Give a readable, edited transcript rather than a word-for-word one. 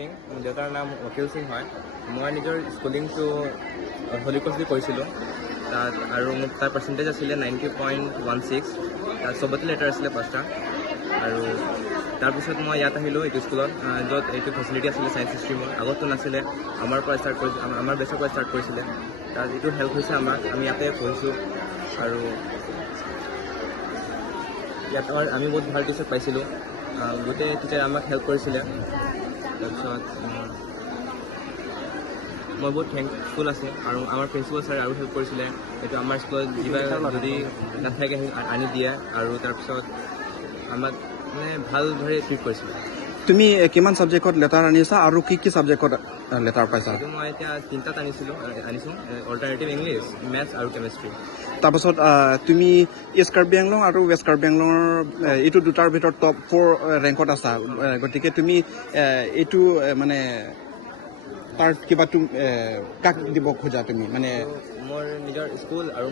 সিং মোৰ দেউতাৰ নাম অখিল সিং হয় মই নিজৰ স্কুলিংটো হলিক্ৰছ কৰিছিলোঁ তাত আৰু মোৰ তাৰ পাৰ্চেণ্টেজ আছিলে 90.16 তাত চবতে লেটাৰ আছিলে 5টা আৰু তাৰপিছত মই ইয়াত আহিলোঁ এইটো স্কুলত য'ত এইটো ফেচিলিটি আছিলে ছায়েন্স ষ্ট্ৰীমৰ আগতো নাছিলে আমাৰ বেচৰ পৰা ষ্টাৰ্ট কৰিছিলে তাত এইটো হেল্প হৈছে আমাক আমি ইয়াতে পঢ়িছোঁ আৰু ইয়াত আমি বহুত ভাল টিচাৰ পাইছিলোঁ গোটেই টিচাৰে আমাক হেল্প কৰিছিলে তাৰপিছত মই বহুত থেংকফুল আছোঁ আৰু আমাৰ প্ৰিন্সিপাল ছাৰে আৰু হেল্প কৰিছিলে এইটো আমাৰ স্কুলত কিবা যদি নাথাকে আনি দিয়ে আৰু তাৰপিছত আমাক মানে ভালদৰে ট্ৰিট কৰিছিলে তুমি কিমান ছাবজেক্টত লেটাৰ আনিছা আৰু কি ছাবজেক্টত লেটাৰ পাইছা এইটো মই এতিয়া 3টাত আনিছোঁ অল্টাৰনেটিভ ইংলিছ মেথছ আৰু কেমেষ্ট্ৰি তাৰপাছত তুমি ইষ্ট কাৰ্বি আংলং আৰু ৱেষ্ট কাৰ্বি আংলঙৰ এইটো দুটাৰ ভিতৰত টপ 4 ৰেংকত আছা গতিকে তুমি এইটো মানে তাৰ কিবা কাক দিব খোজা তুমি মানে মোৰ নিজৰ স্কুল আৰু